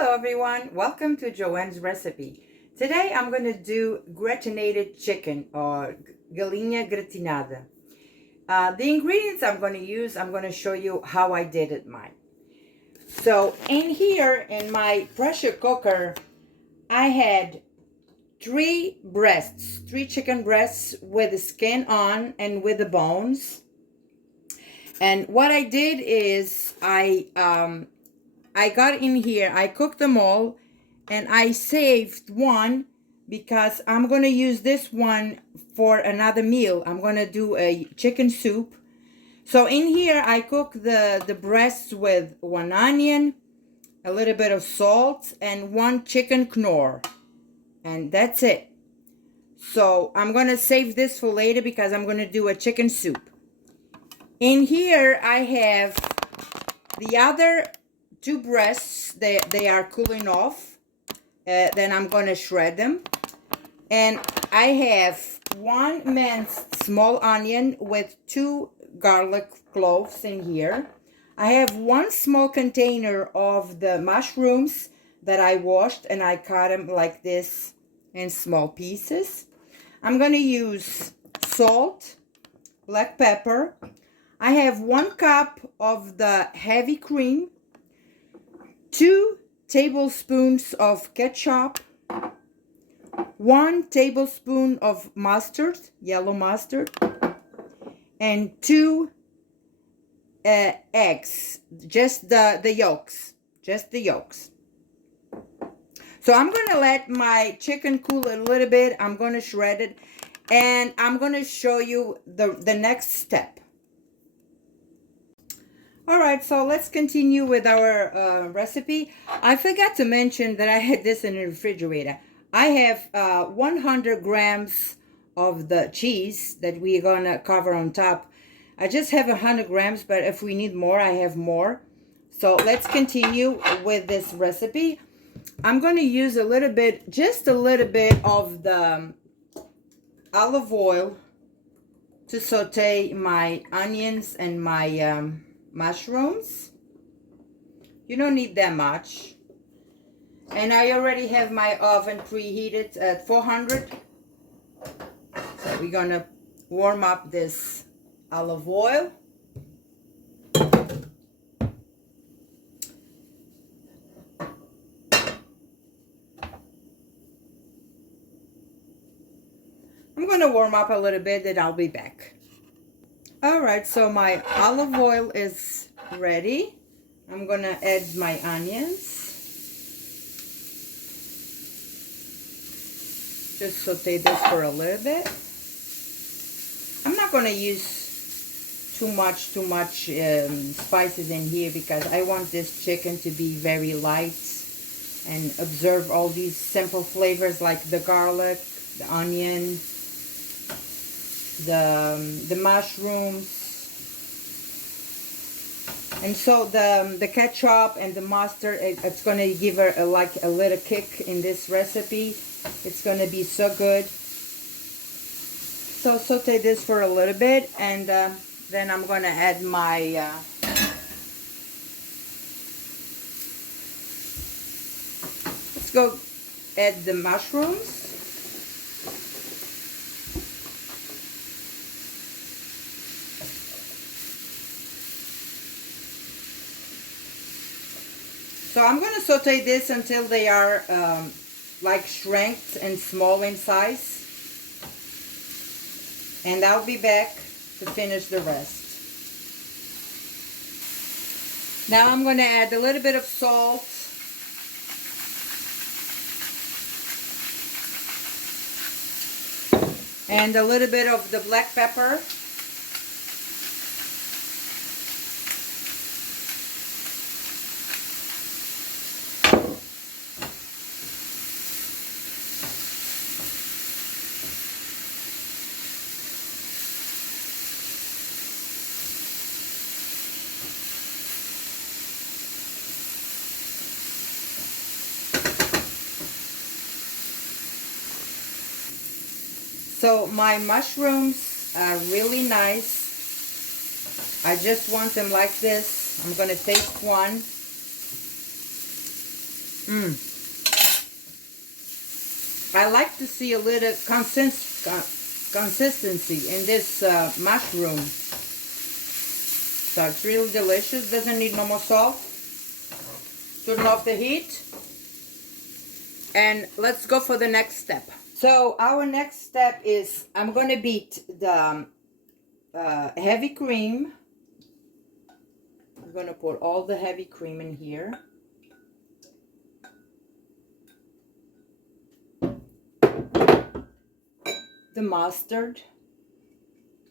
Hello everyone, welcome to Joanne's recipe. Today I'm going to do gratinated chicken or galinha gratinada. The ingredients I'm going to use, I'm going to show you how I did it mine. So in here in my pressure cooker, I had three chicken breasts with the skin on and with the bones. And what I did is I got in here, I cooked them all, and I saved one because I'm going to use this one for another meal. I'm going to do a chicken soup. So in here, I cook the breasts with one onion, a little bit of salt, and one chicken knorr. And that's it. So I'm going to save this for later because I'm going to do a chicken soup. In here, I have the other two breasts. They are cooling off. Then I'm going to shred them. And I have one minced small onion with two garlic cloves in here. I have one small container of the mushrooms that I washed and I cut them like this in small pieces. I'm going to use salt, black pepper. I have 1 cup of the heavy cream, 2 tablespoons of ketchup, 1 tablespoon of mustard, yellow mustard, and 2 eggs, just the yolks, So I'm going to let my chicken cool a little bit. I'm going to shred it, and I'm going to show you the next step. Alright, so let's continue with our recipe. I forgot to mention that I had this in the refrigerator. I have 100 grams of the cheese that we're going to cover on top. I just have 100 grams, but if we need more, I have more. So let's continue with this recipe. I'm going to use just a little bit of the olive oil to saute my onions and my mushrooms. You don't need that much. And I already have my oven preheated at 400. So we're gonna warm up this olive oil. I'm gonna warm up a little bit and I'll be back. Alright, so my olive oil is ready. I'm gonna add my onions. Just saute this for a little bit. I'm not gonna use too much spices in here because I want this chicken to be very light and absorb all these simple flavors like the garlic, the onion, the mushrooms, and so the ketchup and the mustard, it's going to give her a little kick in this recipe. It's going to be so good. So saute this for a little bit, and then I'm going to add my let's go add the mushrooms. So I'm going to saute this until they are like shrinked and small in size. And I'll be back to finish the rest. Now I'm going to add a little bit of salt. And a little bit of the black pepper. So my mushrooms are really nice. I just want them like this. I'm going to taste one. I like to see a little consistency in this mushroom. So it's really delicious. Doesn't need no more salt. Turn off the heat. And let's go for the next step. So our next step is I'm going to beat the heavy cream. I'm going to put all the heavy cream in here. The mustard,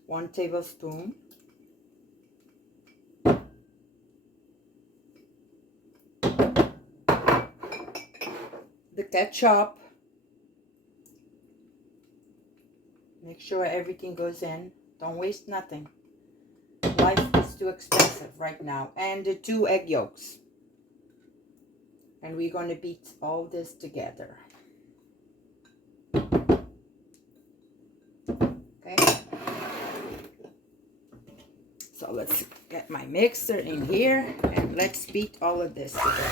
1 tablespoon. The ketchup. Make sure everything goes in. Don't waste nothing. Life is too expensive right now. And the 2 egg yolks. And we're going to beat all this together. Okay. So let's get my mixer in here and let's beat all of this together.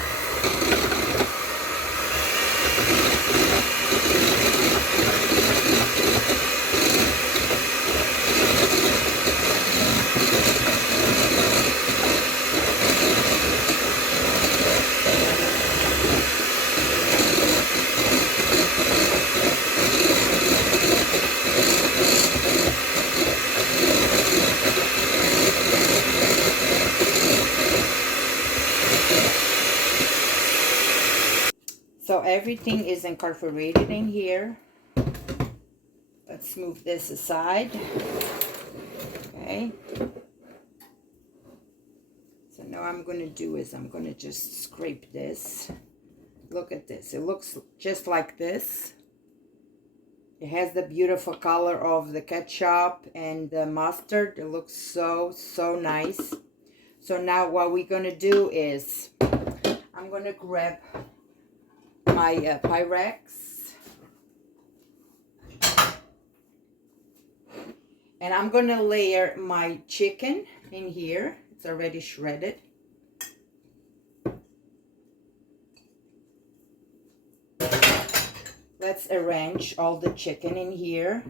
So everything is incorporated in here. Let's move this aside. Okay. So now I'm going to do is I'm going to just scrape this. Look at this. It looks just like this. It has the beautiful color of the ketchup and the mustard. It looks so nice. So now what we're going to do is I'm going to grab my Pyrex. And I'm going to layer my chicken in here. It's already shredded. Let's arrange all the chicken in here.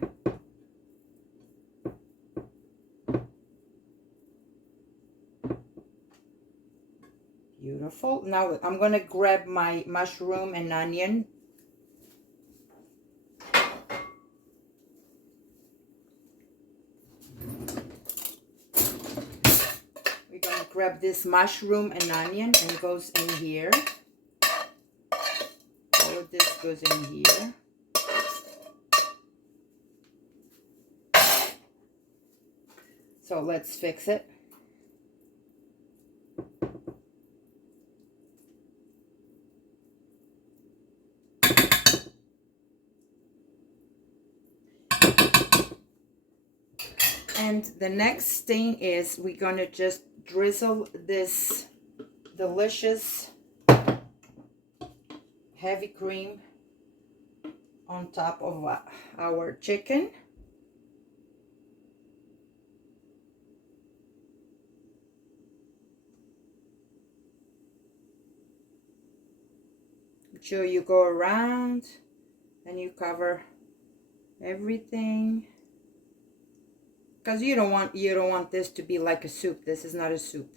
Beautiful. Now I'm going to grab my mushroom and onion. We're going to grab this mushroom and onion and it goes in here. All of this goes in here. So let's fix it. And the next thing is we're going to just drizzle this delicious heavy cream on top of our chicken. Make sure you go around and you cover everything. Because you don't want this to be like a soup. This is not a soup.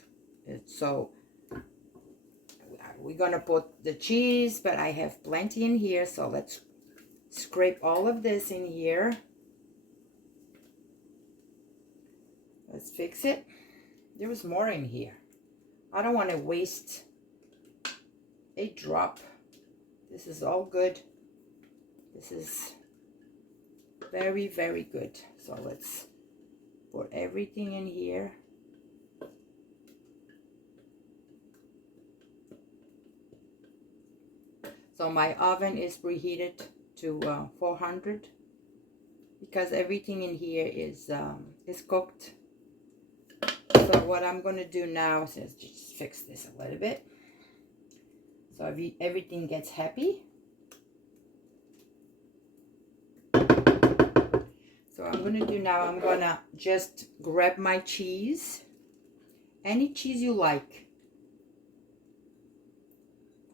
So we're gonna put the cheese, but I have plenty in here. So let's scrape all of this in here. Let's fix it. There was more in here. I don't want to waste a drop. This is all good. This is very good. So let's put everything in here. So my oven is preheated to 400 because everything in here is cooked. So what I'm going to do now is just fix this a little bit. So everything gets happy. So I'm going to do now, I'm going to just grab my cheese. Any cheese you like.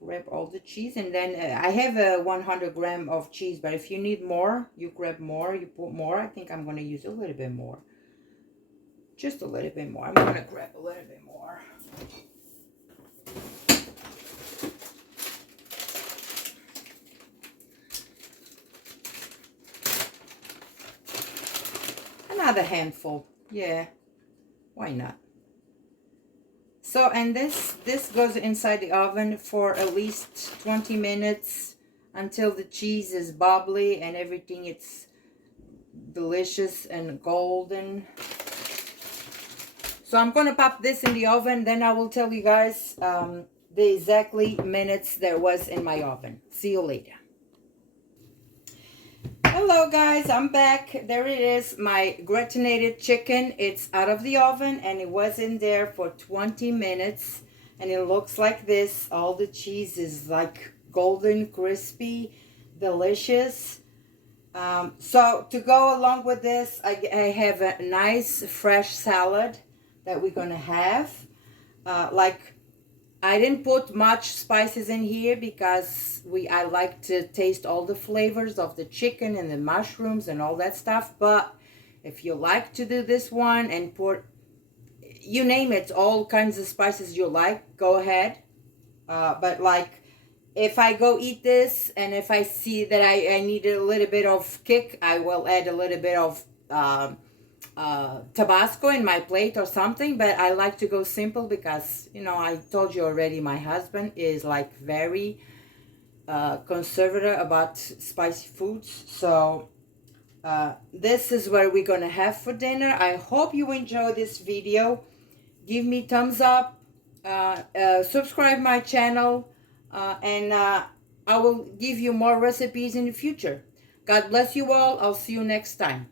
grab all the cheese, and then I have a 100 gram of cheese, but if you need more, you grab more, you put more. I think I'm going to use a little bit more. Just a little bit more. I'm going to grab a little bit more. Another handful. Yeah, why not? So, and this goes inside the oven for at least 20 minutes until the cheese is bubbly and everything it's delicious and golden. So I'm gonna pop this in the oven, then I will tell you guys the exactly minutes there was in my oven. See you later. Hello guys, I'm back. There it is, my gratinated chicken. It's out of the oven and it was in there for 20 minutes and it looks like this. All the cheese is like golden, crispy, delicious. So to go along with this, I have a nice fresh salad that we're gonna have. I didn't put much spices in here because I like to taste all the flavors of the chicken and the mushrooms and all that stuff. But if you like to do this one and put, you name it, all kinds of spices you like, go ahead. But like, if I go eat this and if I see that I need a little bit of kick, I will add a little bit of Tabasco in my plate or something. But I like to go simple because, you know, I told you already, my husband is like very conservative about spicy foods. So this is what we're gonna have for dinner. I hope you enjoy this video. Give me thumbs up, subscribe my channel, and I will give you more recipes in the future. God bless you all. I'll see you next time.